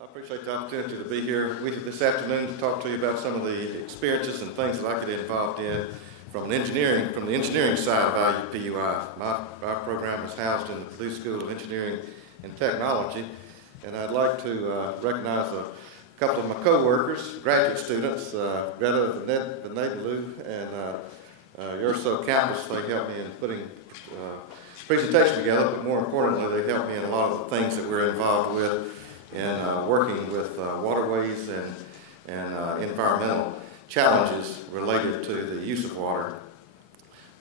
I appreciate the opportunity to be here with you this afternoon to talk to you about some of the experiences and things that I get involved in from the engineering side of IUPUI. My program is housed in the Purdue School of Engineering and Technology, and I'd like to recognize a couple of my co-workers, graduate students, Greta Vanedelu and Urso Campus. They helped me in putting presentation together, but more importantly, they helped me in a lot of the things that we're involved with in working with waterways and environmental challenges related to the use of water.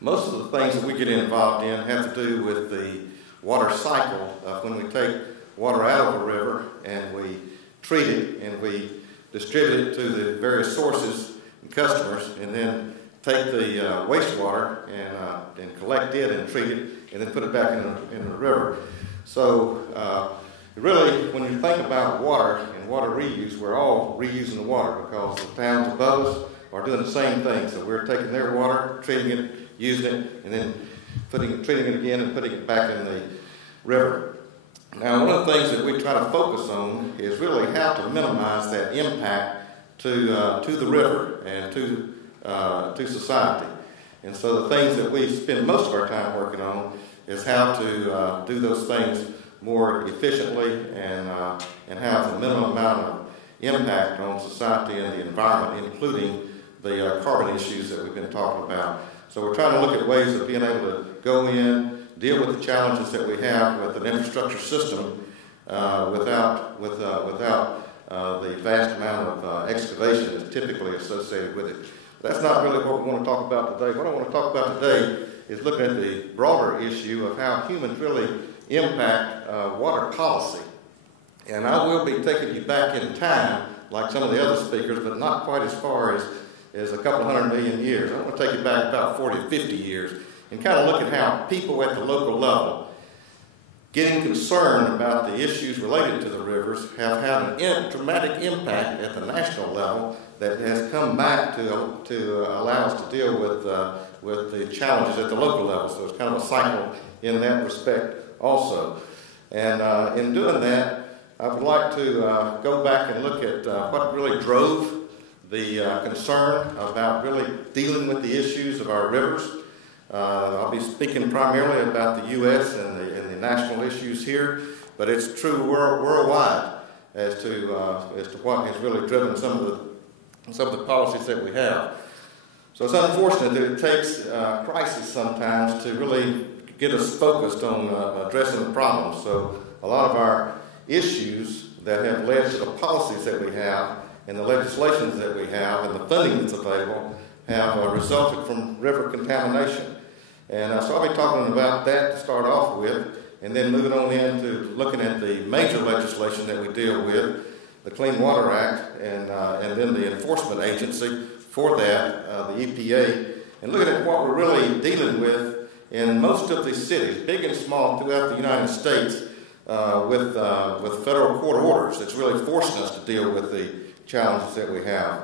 Most of the things that we get involved in have to do with the water cycle of when we take water out of a river and we treat it and we distribute it to the various sources and customers, and then take the wastewater and collect it and treat it and then put it back in the river. So really, when you think about water and water reuse, we're all reusing the water because the towns above us are doing the same thing. So we're taking their water, treating it, using it, and then treating it again and putting it back in the river. Now, one of the things that we try to focus on is really how to minimize that impact to the river and to society. And so the things that we spend most of our time working on is how to do those things more efficiently and have the minimum amount of impact on society and the environment, including the carbon issues that we've been talking about. So we're trying to look at ways of being able to go in, deal with the challenges that we have with an infrastructure system without the vast amount of excavation that's typically associated with it. But that's not really what we want to talk about today. What I want to talk about today is looking at the broader issue of how humans really impact water policy. And I will be taking you back in time, like some of the other speakers, but not quite as far as a couple 100 million years. I want to take you back about 40 or 50 years and kind of look at how people at the local level, getting concerned about the issues related to the rivers, have had a dramatic impact at the national level that has come back to allow us to deal with the challenges at the local level. So it's kind of a cycle in that respect also. And in doing that, I would like to go back and look at what really drove the concern about really dealing with the issues of our rivers. I'll be speaking primarily about the U.S. and the national issues here, but it's true worldwide as to what has really driven some of the policies that we have. So it's unfortunate that it takes crisis sometimes to really get us focused on addressing the problems. So a lot of our issues that have led to the policies that we have and the legislations that we have and the funding that's available have resulted from river contamination. And so I'll be talking about that to start off with, and then moving on into looking at the major legislation that we deal with, the Clean Water Act, and then the enforcement agency for that, the EPA, and looking at what we're really dealing with in most of these cities, big and small, throughout the United States, with federal court orders that's really forcing us to deal with the challenges that we have.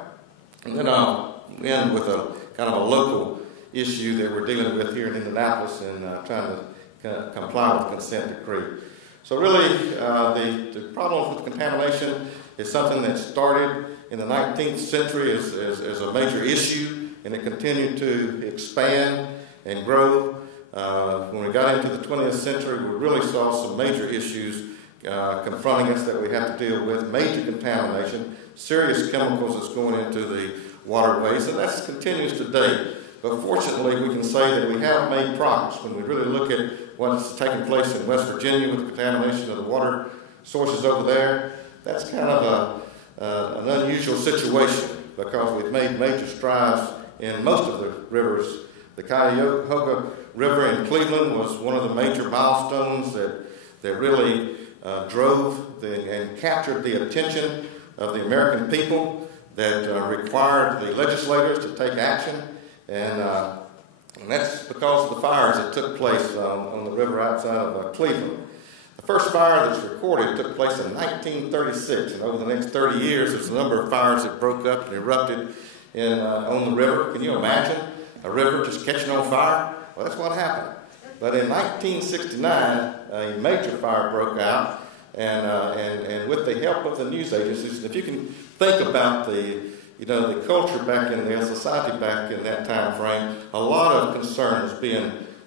And then I'll end with a kind of a local issue that we're dealing with here in Indianapolis and trying to comply with the consent decree. So really, the problem with contamination is something that started in the 19th century as a major issue, and it continued to expand and grow. When we got into the 20th century, we really saw some major issues confronting us that we have to deal with, major contamination, serious chemicals that's going into the waterways, and that continues today. But fortunately, we can say that we have made progress when we really look at what's taking place in West Virginia with the contamination of the water sources over there. That's kind of an unusual situation because we've made major strides in most of the rivers. The Cuyahoga River in Cleveland was one of the major milestones that really drove and captured the attention of the American people, that required the legislators to take action. And that's because of the fires that took place on the river outside of Cleveland. The first fire that's recorded took place in 1936, and over the next 30 years, there's a number of fires that broke up and erupted on the river. Can you imagine a river just catching on fire? Well, that's what happened. But in 1969, a major fire broke out and with the help of the news agencies, if you can think about the culture back in the society back in that time frame, a lot of concern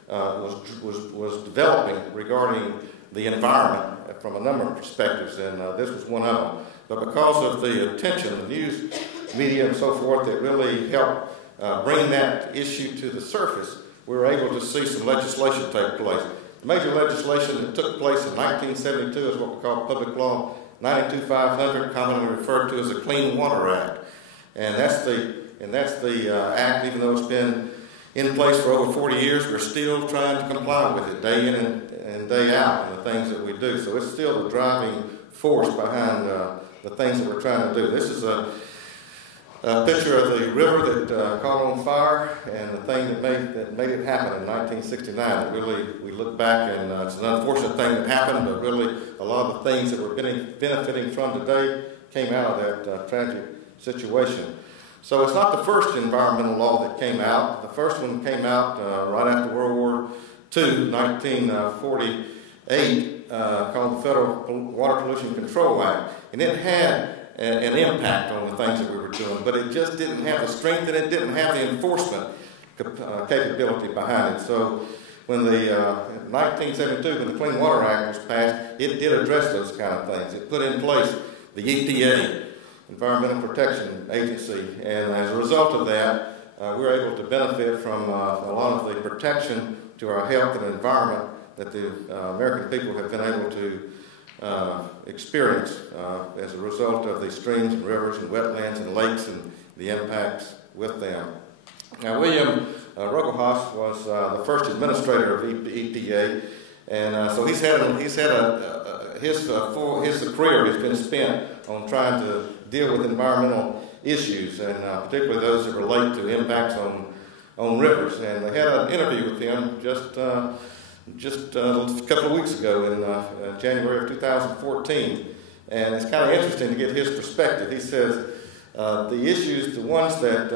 was developing regarding the environment from a number of perspectives, and this was one of them. But because of the attention, the news media and so forth, that really helped bring that issue to the surface, we were able to see some legislation take place. The major legislation that took place in 1972 is what we call Public Law 92-500, commonly referred to as the Clean Water Act. And that's the act, even though it's been in place for over 40 years, we're still trying to comply with it day in and day out in the things that we do. So it's still the driving force behind the things that we're trying to do. This is a picture of the river that caught on fire, and the thing that made it happen in 1969. Really, we look back, and it's an unfortunate thing that happened, but really a lot of the things that we're benefiting from today came out of that tragic situation. So it's not the first environmental law that came out. The first one came out right after World War II, 1948, called the Federal Water Pollution Control Act. And it had an impact on the things that we were doing, but it just didn't have the strength, and it didn't have the enforcement capability behind it. So when the 1972, when the Clean Water Act was passed, it did address those kind of things. It put in place the EPA, Environmental Protection Agency, and as a result of that, we're able to benefit from a lot of the protection to our health and environment that the American people have been able to experience as a result of the streams and rivers and wetlands and lakes and the impacts with them. Now, William Rugglehaus was the first administrator of EPA, and so his career has been spent on trying to deal with environmental issues, and particularly those that relate to impacts on rivers. And they had an interview with him just a couple of weeks ago in January of 2014, and it's kind of interesting to get his perspective. He says the issues, the ones that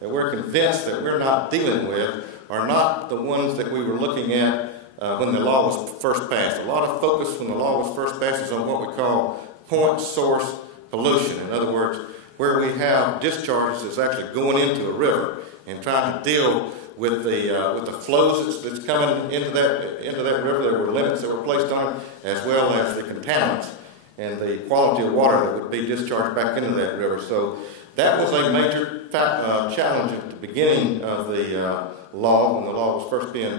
we're convinced that we're not dealing with, are not the ones that we were looking at when the law was first passed. A lot of focus when the law was first passed is on what we call point source pollution. In other words, where we have discharges that's actually going into a river and trying to deal with the flows that's coming into that river. There were limits that were placed on it, as well as the contaminants and the quality of water that would be discharged back into that river. So that was a major challenge at the beginning of the law, when the law was first being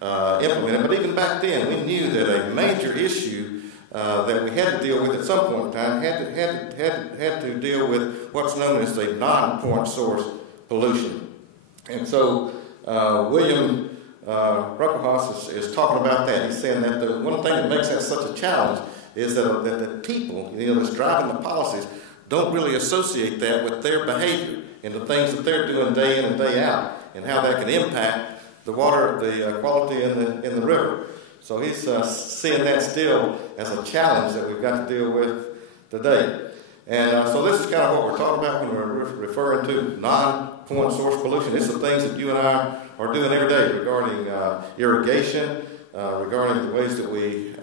implemented. But even back then, we knew that a major issue that we had to deal with at some point in time had to deal with what's known as the non-point source pollution. And so William Rugglehaus is talking about that. He's saying that the one thing that makes that such a challenge is that the people, that's driving the policies, don't really associate that with their behavior and the things that they're doing day in and day out, and how that can impact the water, the quality in the river. So he's seeing that still as a challenge that we've got to deal with today. And so this is kind of what we're talking about when we're referring to non-point source pollution. It's the things that you and I are doing every day regarding irrigation, regarding the ways that we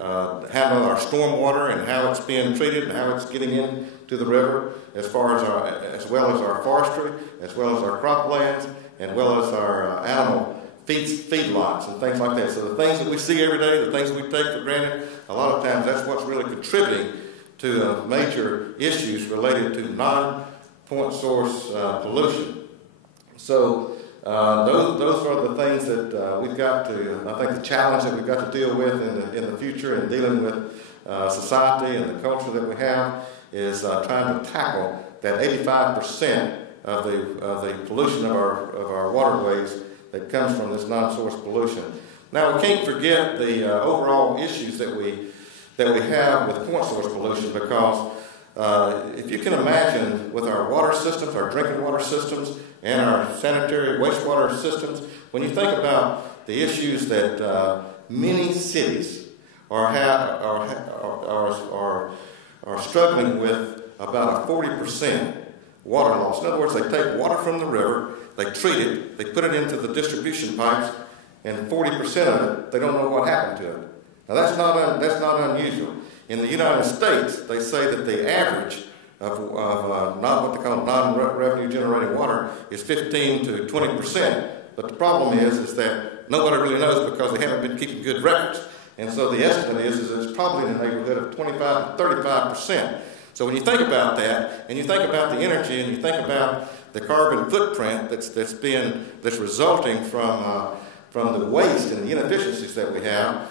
handle our storm water and how it's being treated and how it's getting into the river, as well as our forestry, as well as our croplands, as well as our animal feedlots and things like that. So the things that we see every day, the things that we take for granted, a lot of times that's what's really contributing to major issues related to non-point source pollution. So those are the things that we've got to, I think the challenge that we've got to deal with in the future in dealing with society and the culture that we have is trying to tackle that 85% of the pollution of our waterways that comes from this non-source pollution. Now, we can't forget the overall issues that we have with point source pollution, because if you can imagine with our water systems, our drinking water systems, and our sanitary wastewater systems, when you think about the issues that many cities are struggling with, about a 40% water loss. In other words, they take water from the river, they treat it, they put it into the distribution pipes, and 40% of it, they don't know what happened to it. Now that's not unusual. In the United States, they say that the average of not what they call non-revenue generating water is 15 to 20%. But the problem is that nobody really knows because they haven't been keeping good records. And so the estimate is that it's probably in the neighborhood of 25 to 35%. So when you think about that, and you think about the energy, and you think about the carbon footprint that's resulting from the waste and the inefficiencies that we have,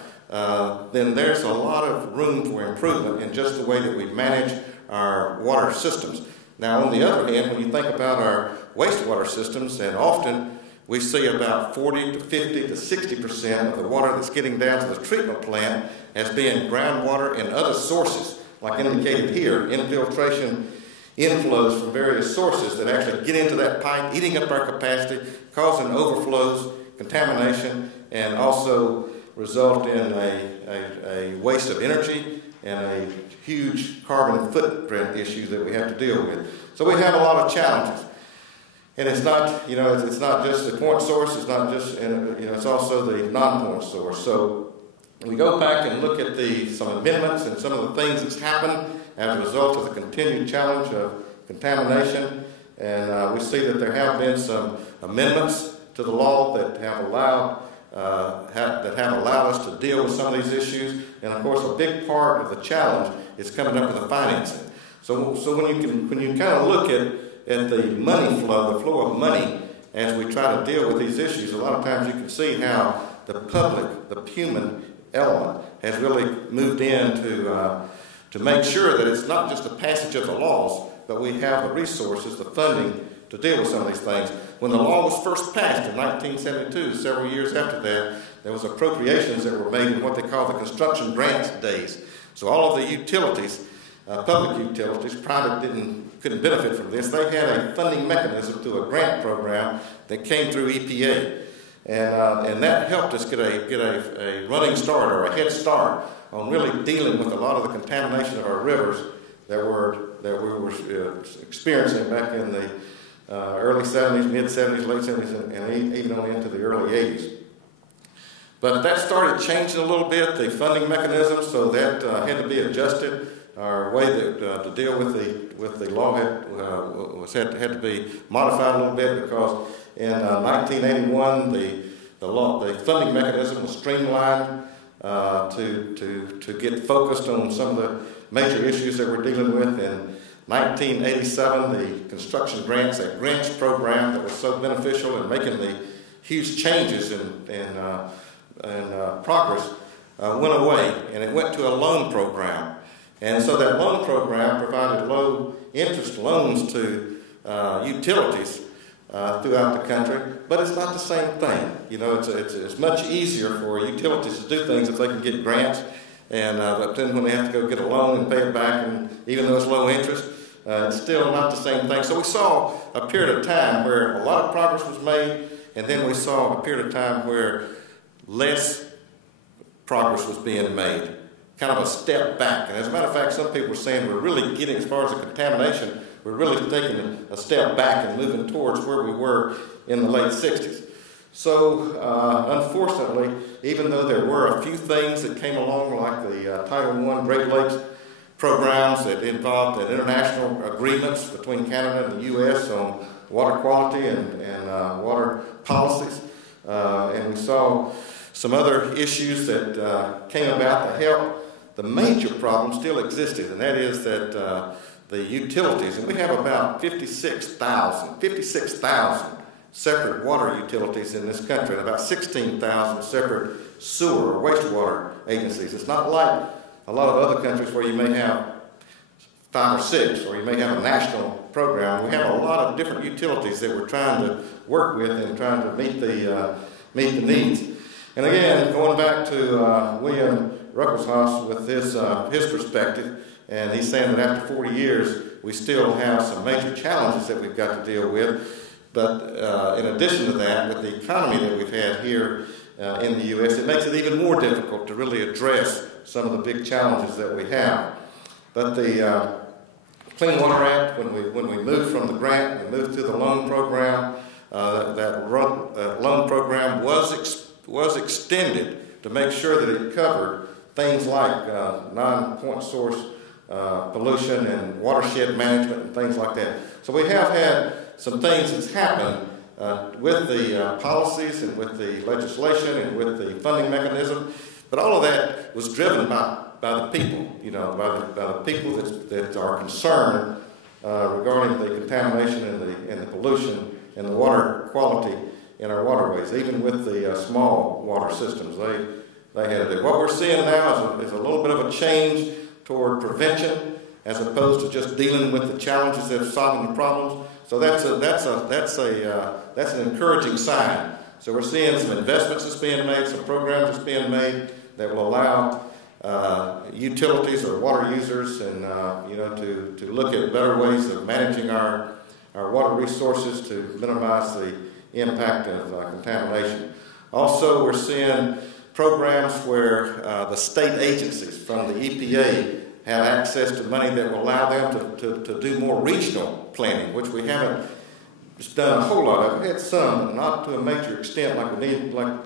then there's a lot of room for improvement in just the way that we manage our water systems. Now, on the other hand, when you think about our wastewater systems, and often we see about 40 to 50 to 60% of the water that's getting down to the treatment plant as being groundwater and other sources, like indicated here, infiltration inflows from various sources that actually get into that pipe, eating up our capacity, causing overflows, contamination, and also result in a waste of energy and a huge carbon footprint issue that we have to deal with. So we have a lot of challenges. And it's not, it's not just the point source, it's not just, it's also the non-point source. So we go back and look at some amendments and some of the things that's happened as a result of the continued challenge of contamination. And we see that there have been some amendments to the law that have allowed us to deal with some of these issues. And of course, a big part of the challenge is coming up with the financing. So when you kind of look at the money flow, the flow of money, as we try to deal with these issues, a lot of times you can see how the public, the human element, has really moved in to make sure that it's not just the passage of the laws, but we have the resources, the funding to deal with some of these things. When the law was first passed in 1972, several years after that, there was appropriations that were made in what they call the construction grants days. So all of the utilities, public utilities, private couldn't benefit from this. They had a funding mechanism through a grant program that came through EPA. And that helped us get a running start or a head start on really dealing with a lot of the contamination of our rivers that we were experiencing back in the early 70s, mid 70s, late 70s, and even on into the early 80s. But that started changing a little bit, the funding mechanism, so that had to be adjusted. Our way to deal with the law had to be modified a little bit because in 1981 the funding mechanism was streamlined to get focused on some of the major issues that we're dealing with. In 1987, the construction grants, that grants program that was so beneficial in making the huge changes in progress, went away, and it went to a loan program. And so that loan program provided low-interest loans to utilities throughout the country, but it's not the same thing. It's much easier for utilities to do things if they can get grants, but then when they have to go get a loan and pay it back, and even though it's low interest, it's still not the same thing. So we saw a period of time where a lot of progress was made, and then we saw a period of time where less progress was being made. Kind of a step back. And as a matter of fact, some people were saying we're really getting, as far as the contamination, we're really taking a step back and moving towards where we were in the late 60s. So, unfortunately, even though there were a few things that came along, like the Title I Great Lakes programs that involved international agreements between Canada and the U.S. on water quality and water policies, and we saw some other issues that came about to help. The major problem still existed, and that is that the utilities, and we have about 56,000 separate water utilities in this country, and about 16,000 separate sewer or wastewater agencies. It's not like a lot of other countries where you may have 5 or 6, or you may have a national program. We have a lot of different utilities that we're trying to work with and trying to meet the needs. And again, going back to William Ruckelshaus with his perspective, and he's saying that after 40 years, we still have some major challenges that we've got to deal with. But in addition to that, with the economy that we've had here in the U.S., it makes it even more difficult to really address some of the big challenges that we have. But the Clean Water Act, when we moved from the grant, we moved to the loan program. That loan program was extended to make sure that it covered things like non-point source pollution and watershed management and things like that. So we have had some things that's happened with the policies and with the legislation and with the funding mechanism, but all of that was driven by the people, by the people that are concerned regarding the contamination and the pollution and the water quality in our waterways, even with the small water systems. They had it. What we're seeing now is a little bit of a change toward prevention as opposed to just dealing with the challenges of solving the problems. So that's an encouraging sign. So we're seeing some investments that's being made, some programs that's being made that will allow utilities or water users and to look at better ways of managing our water resources to minimize the impact of contamination. Also, we're seeing programs where the state agencies from the EPA have access to money that will allow them to do more regional planning, which we haven't done a whole lot of. We had some, but not to a major extent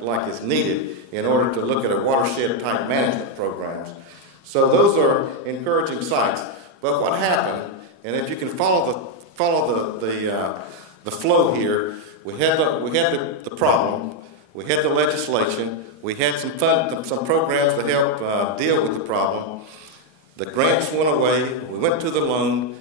like is needed in order to look at a watershed-type management programs. So those are encouraging sites. But what happened, and if you can follow the flow here, we had the problem, we had the legislation, we had some programs that help deal with the problem. The grants went away, we went to the loan.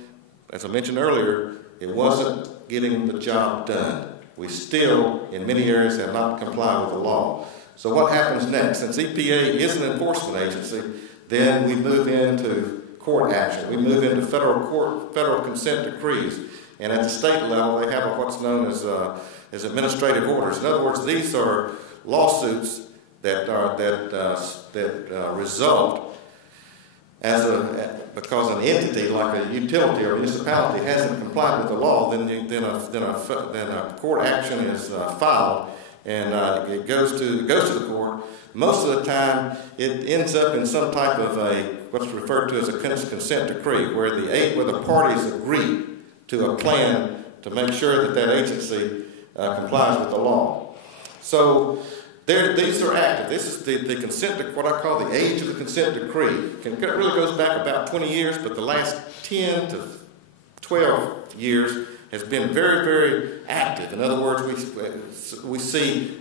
As I mentioned earlier, it wasn't getting the job done. We still, in many areas, have not complied with the law. So what happens next? Since EPA is an enforcement agency, then we move into court action. We move into federal consent decrees. And at the state level, they have what's known as administrative orders. In other words, these are lawsuits that result because an entity like a utility or municipality hasn't complied with the law, then a court action is filed, and it goes to the court. Most of the time, it ends up in some type of what's referred to as a consent decree, where the parties agree to a plan to make sure that agency complies with the law. So these are active. This is the consent, what I call the age of the consent decree. It really goes back about 20 years, but the last 10 to 12 years has been very, very active. In other words, we see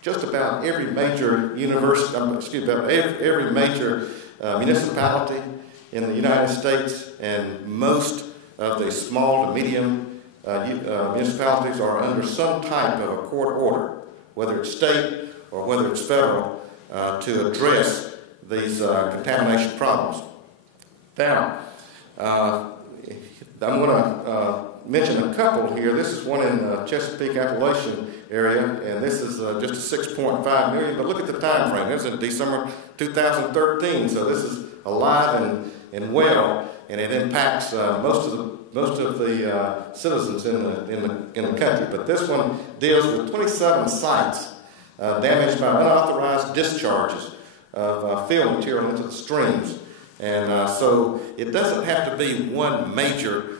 just about every major every major municipality in the United States, and most of the small to medium municipalities are under some type of a court order, whether it's state or whether it's federal, to address these contamination problems. Now, I'm going to mention a couple here. This is one in Chesapeake, Appalachian area, and this is just a $6.5 million. But look at the time frame. It was in December 2013, so this is alive and well, and it impacts most of the citizens in the country. But this one deals with 27 sites damaged by unauthorized discharges of field material into the streams. And so it doesn't have to be one major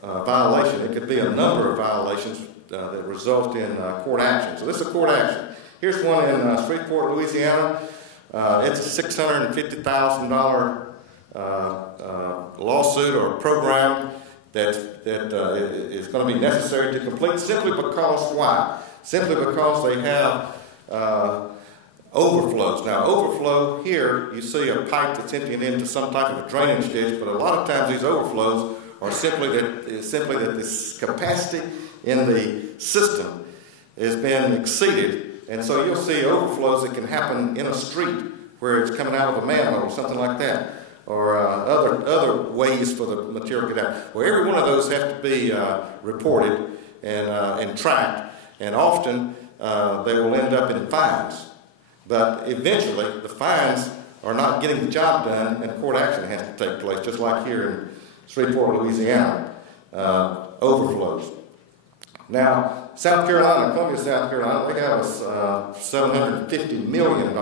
violation. It could be a number of violations that result in court action. So this is a court action. Here's one in Shreveport, Louisiana. It's a $650,000 lawsuit or program that is going to be necessary to complete simply because why? Simply because they have overflows. Now, overflow here, you see a pipe that's emptying into some type of a drainage ditch, but a lot of times these overflows are simply that this capacity in the system has been exceeded, and so you'll see overflows that can happen in a street where it's coming out of a manhole or something like that, or other ways for the material to get out. Well, every one of those have to be reported and tracked, and often they will end up in fines. But eventually, the fines are not getting the job done, and court action has to take place, just like here in Shreveport, Louisiana, overflows. Now, South Carolina, Columbia, South Carolina, they have a $750 million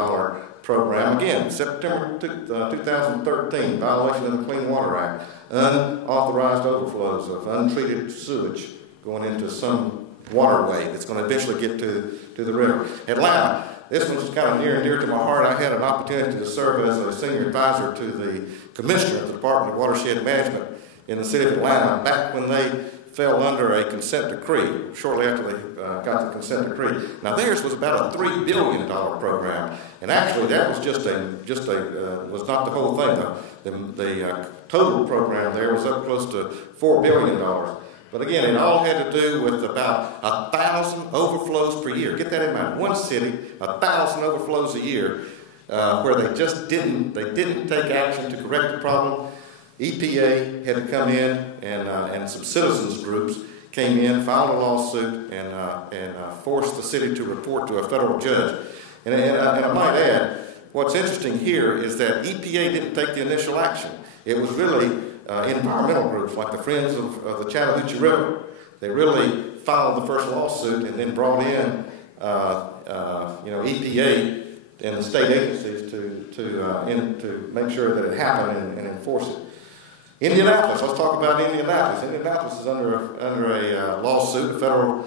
program. Again, September 2013, violation of the Clean Water Act, unauthorized overflows of untreated sewage going into some waterway that's going to eventually get to the river. Atlanta, this one's kind of near and dear to my heart. I had an opportunity to serve as a senior advisor to the commissioner of the Department of Watershed Management in the city of Atlanta back when they fell under a consent decree, shortly after they got the consent decree. Now theirs was about a $3 billion program, and actually that was was not the whole thing. The total program there was up close to $4 billion. But again, it all had to do with about 1,000 overflows per year. Get that in mind. One city, 1,000 overflows a year, where they just didn't take action to correct the problem. EPA had to come in, and some citizens groups came in, filed a lawsuit, and forced the city to report to a federal judge. And I might add, what's interesting here is that EPA didn't take the initial action. It was really environmental groups like the Friends of the Chattahoochee River. They really filed the first lawsuit and then brought in EPA and the state agencies to make sure that it happened and enforce it. Indianapolis, let's talk about Indianapolis. Indianapolis is under a lawsuit, a federal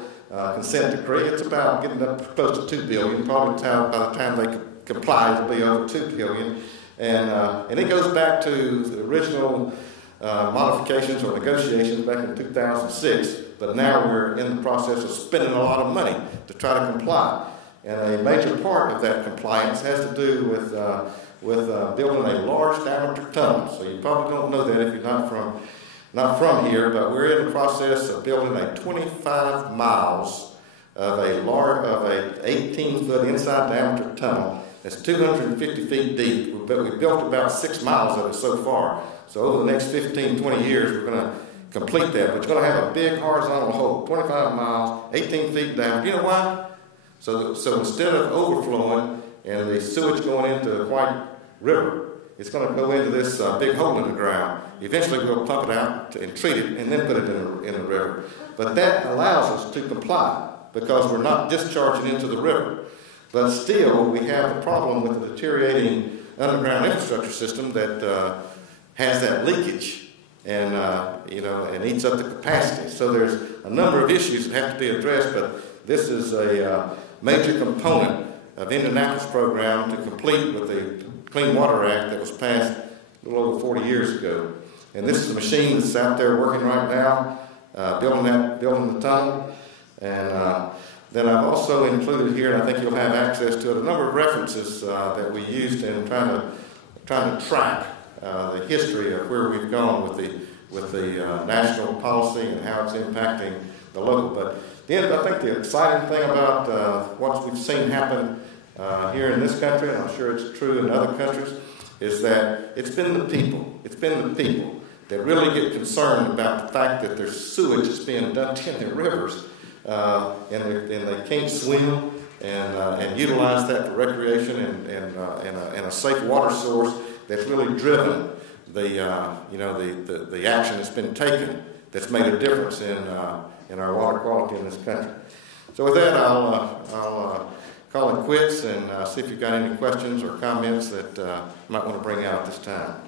consent decree. It's about getting up close to $2 billion. Probably by the time they comply, it'll be over $2 billion. And it goes back to the original modifications or negotiations back in 2006. But now we're in the process of spending a lot of money to try to comply. And a major part of that compliance has to do with building a large diameter tunnel. So you probably don't know that if you're not from here, but we're in the process of building a 25 miles of a 18-foot inside diameter tunnel that's 250 feet deep. We've built about 6 miles of it so far. So over the next 15, 20 years, we're going to complete that. But it's going to have a big horizontal hole, 25 miles, 18 feet down. You know why? So instead of overflowing and the sewage going into the White River, it's going to go into this big hole in the ground. Eventually we'll pump it out and treat it and then put it in the river. But that allows us to comply because we're not discharging into the river. But still, we have a problem with the deteriorating underground infrastructure system that has that leakage and eats up the capacity. So there's a number of issues that have to be addressed, but this is a major component of Indianapolis program to complete with the Clean Water Act that was passed a little over 40 years ago. And this is a machine that's out there working right now, building the tunnel. And then I've also included here, and I think you'll have access to it, a number of references that we used in trying to track the history of where we've gone with the national policy and how it's impacting the local. But I think the exciting thing about what we've seen happen here in this country, and I'm sure it's true in other countries, is that it's been the people that really get concerned about the fact that there's sewage that's being dumped in their rivers, and they can't swim and utilize that for recreation and a safe water source that's really driven the action that's been taken that's made a difference in our water quality in this country. So with that, I'll call it quits and see if you've got any questions or comments that you might want to bring out at this time.